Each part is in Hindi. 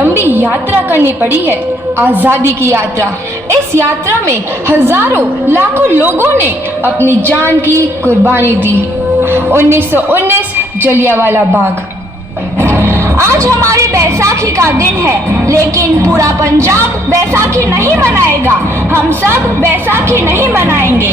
लंबी यात्रा करनी पड़ी है, आज़ादी की यात्रा। इस यात्रा में हजारों लाखों लोगों ने अपनी जान की कुर्बानी दी। 1919 जलियांवाला बाग। आज हमारी बैसाखी का दिन है, लेकिन पूरा पंजाब बैसाखी नहीं मनाएगा। हम सब बैसाखी नहीं मनाएंगे।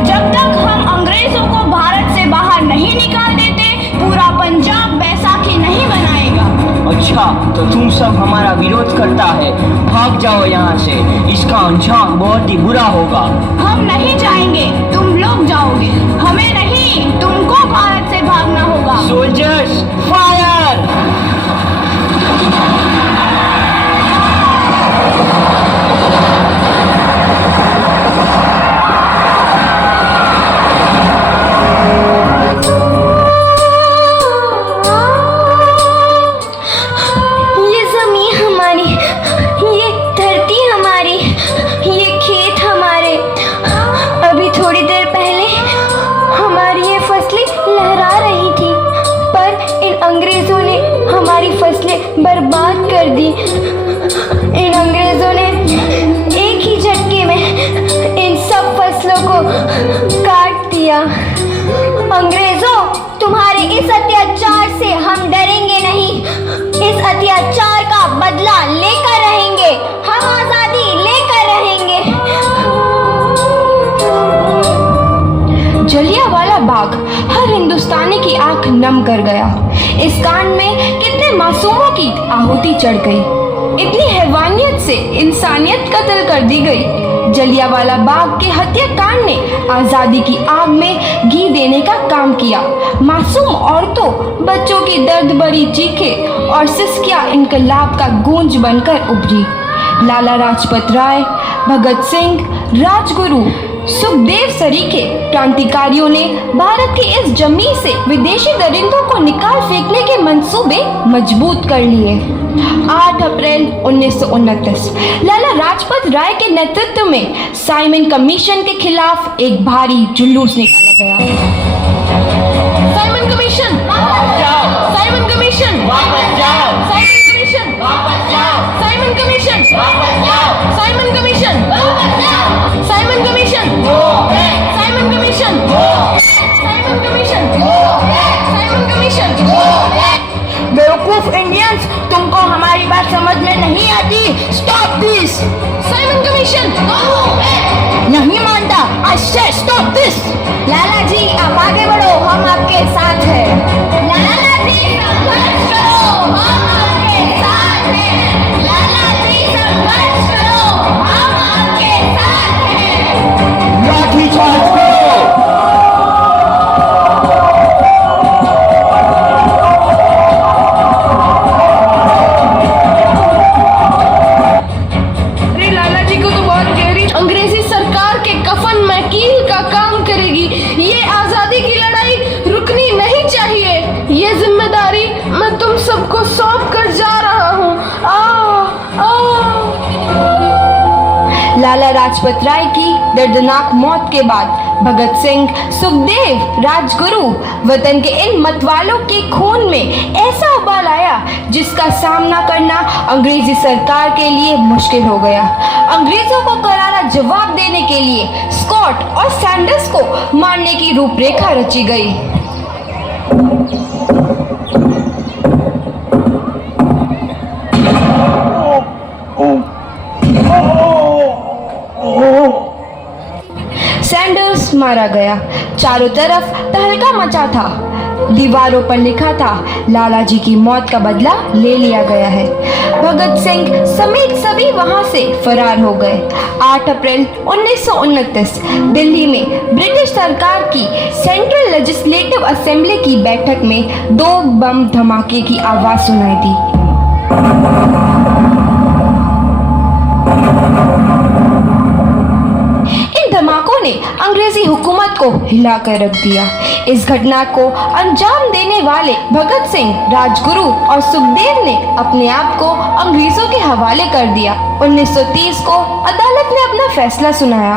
जब तक हम अंग्रेजों को भारत से बाहर नहीं निकाल देते, पूरा पंजाब बैसाखी नहीं मनाएगा। अच्छा, तो तुम सब हमारा विरोध करता है, भाग जाओ यहाँ से, इसका अंजाम बहुत ही बुरा होगा। हम नहीं जाएंगे, तुम लोग जाओगे। हमें नहीं, तुमको भारत से भागना होगा। Soldiers fire! बर्बाद कर दी। इन अंग्रेजों ने एक ही झटके में इन सब फसलों को काट दिया। अंग्रेजों, तुम्हारे इस अत्याचार से हम डरेंगे नहीं। इस अत्याचार का बदला लेकर रहेंगे। हम आजादी लेकर रहेंगे। जलियांवाला बाग हर हिंदुस्तानी की आंख नम कर गया। इस कांड में कितने मासूमों की आहुति चढ़ गई। इतनी हैवानियत से इंसानियत कत्ल कर दी गई। जलियांवाला बाग के हत्याकांड ने आज़ादी की आग में घी देने का काम किया। मासूम औरतों, बच्चों की दर्द भरी चीखें और सिसकियां इनकलाब का गूंज बनकर उभरी। लाला लाजपत राय, भगत सिंह, राजगुरु, सुखदेव सरीखे क्रांतिकारियों ने भारत की इस जमीन से विदेशी दरिंदों को निकाल फेंकने के मंसूबे मजबूत कर लिए। 8 अप्रैल 1929 लाला लाजपत राय के नेतृत्व में साइमन कमीशन के खिलाफ एक भारी जुलूस निकाला गया। साइमन कमीशन वापस जाओ। साइमन कमीशन वापस जाओ। साइमन कमीशन वापस जाओ। साइमन कमीशन वापस जाओ। साइमन कमीशन वापस जाओ। Simon commission Simon commission Simon commission Simon commission. बेवकूफ इंडियंस, तुमको हमारी बात समझ में नहीं आती। Stop this. साइमन कमीशन नहीं मानता। आई से स्टॉप दिस। लाला जी, आप आगे बढ़ो, हम आपके साथ हैं। लाला जी, संघर्ष करो, हम आपके साथ हैं। लाला जी, संघर्ष करो, हम आपके साथ हैं। लाठी चार्ज करो। अरे लाला जी को तो बहुत गहरी अंग्रेजी सरकार के कफन में कील का काम करेगी। ये आजादी की लड़ाई रुकनी नहीं चाहिए। ये जिम्मेदारी मैं तुम सबको सौंप कर जा रहा हूँ। लाला लाजपत राय की दर्दनाक मौत के बाद भगत सिंह, सुखदेव, राजगुरु वतन के इन मतवालों के खून में ऐसा उबाल आया जिसका सामना करना अंग्रेजी सरकार के लिए मुश्किल हो गया। अंग्रेजों को करारा जवाब देने के लिए स्कॉट और सैंडर्स को मारने की रूपरेखा रची गई। सैंडर्स मारा गया। चारों तरफ तहलका मचा था। दीवारों पर लिखा था, लाला जी की मौत का बदला ले लिया गया है। भगत सिंह समेत सभी वहां से फरार हो गए। 8 अप्रैल 1929 दिल्ली में ब्रिटिश सरकार की सेंट्रल लेजिस्लेटिव असेंबली की बैठक में 2 बम धमाके की आवाज सुनाई दी। धमाकों ने अंग्रेजी हुकूमत को हिला कर रख दिया। इस घटना को अंजाम देने वाले भगत सिंह, राजगुरु और सुखदेव ने अपने आप को अंग्रेजों के हवाले कर दिया। 1930 को अदालत ने अपना फैसला सुनाया।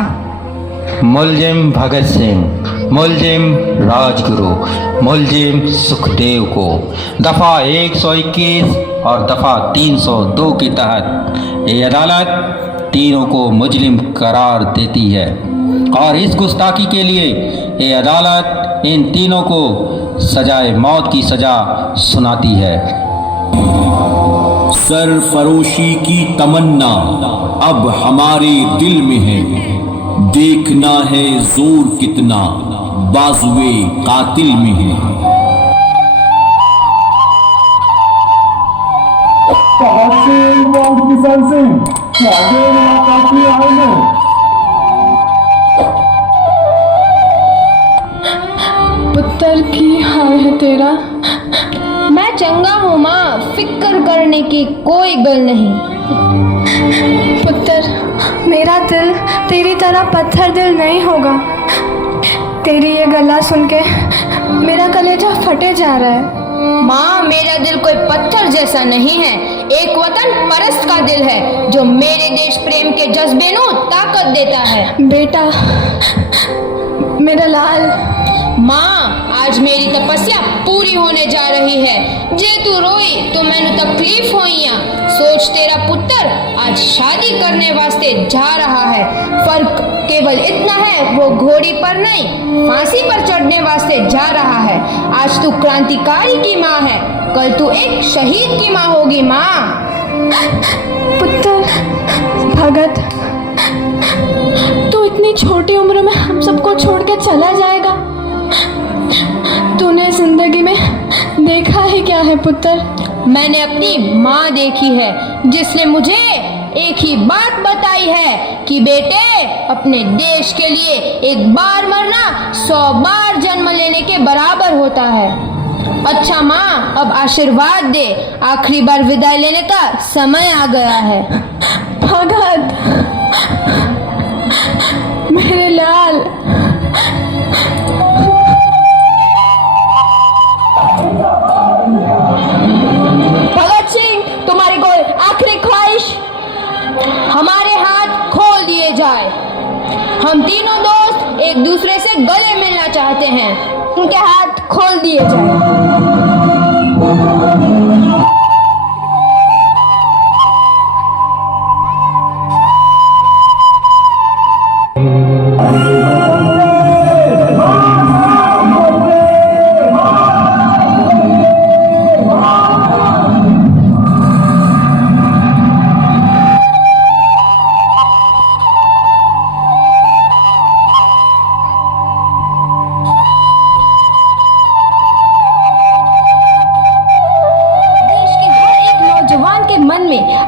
मुलजिम भगत सिंह मुलजिम राजगुरु मुलजिम सुखदेव को दफ़ा 121 और दफ़ा 302 के तहत ये अदालत तीनों को मुजरिम करार देती है और इस गुस्ताखी के लिए ये अदालत इन तीनों को सजाए मौत की सज़ा सुनाती है। सरफरोशी की तमन्ना अब हमारे दिल में है, देखना है जोर कितना बाजुए कातिल में है। पुत्र की हाल है तेरा? मैं चंगा हूँ माँ, फिक्र करने की कोई गल नहीं। पुत्र, मेरा दिल तेरी तरह पत्थर दिल नहीं होगा। तेरी ये गला सुन के मेरा कलेजा फटे जा रहा है। माँ, मेरा दिल कोई पत्थर जैसा नहीं है, एक वतन परस्त का दिल है जो मेरे देश प्रेम के जज्बे को ताकत देता है। बेटा, मेरा लाल। माँ, आज मेरी तपस्या पूरी होने जा रही है। जे तू रोई तो मैनू तकलीफ होइया। सोच, तेरा पुत्र आज शादी करने वास्ते जा रहा है। फर्क केवल इतना है, वो घोड़ी पर नहीं फांसी पर चढ़ने वास्ते जा रहा है। आज तू क्रांतिकारी की माँ है, कल तू एक शहीद की माँ होगी। माँ। पुत्र भगत, तू इतनी छोटी उम्र में हम सबको छोड़ के चला जाएगा? तूने जिंदगी में देखा ही क्या है पुत्र? मैंने अपनी माँ देखी है, जिसने मुझे एक ही बात बताई है कि बेटे, अपने देश के लिए एक बार मरना 100 बार जन्म लेने के बराबर होता है। अच्छा माँ, अब आशीर्वाद दे, आखिरी बार विदाई लेने का समय आ गया है। भगत, मेरे लाल। भगत सिंह, तुम्हारी कोई आखिरी ख्वाहिश? हमारे हाथ खोल दिए जाए। हम तीनों दोस्त एक दूसरे से गले मिलना चाहते हैं, उनके हाथ खोल दिए जाए।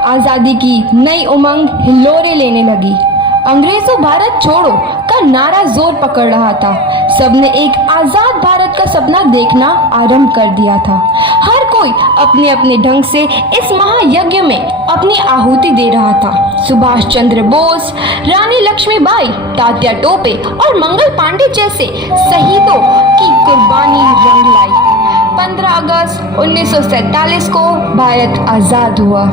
आज़ादी की नई उमंग हिलोरे लेने लगी। अंग्रेजों भारत छोड़ो का नारा जोर पकड़ रहा था। सबने एक आज़ाद भारत का सपना देखना आरंभ कर दिया था। हर कोई अपने अपने ढंग से इस महायज्ञ में अपनी आहुति दे रहा था। सुभाष चंद्र बोस, रानी लक्ष्मीबाई, तात्या टोपे और मंगल पांडे जैसे शहीदों की कुर्बानी रंग लाई। 15 अगस्त 1947 को भारत आज़ाद हुआ।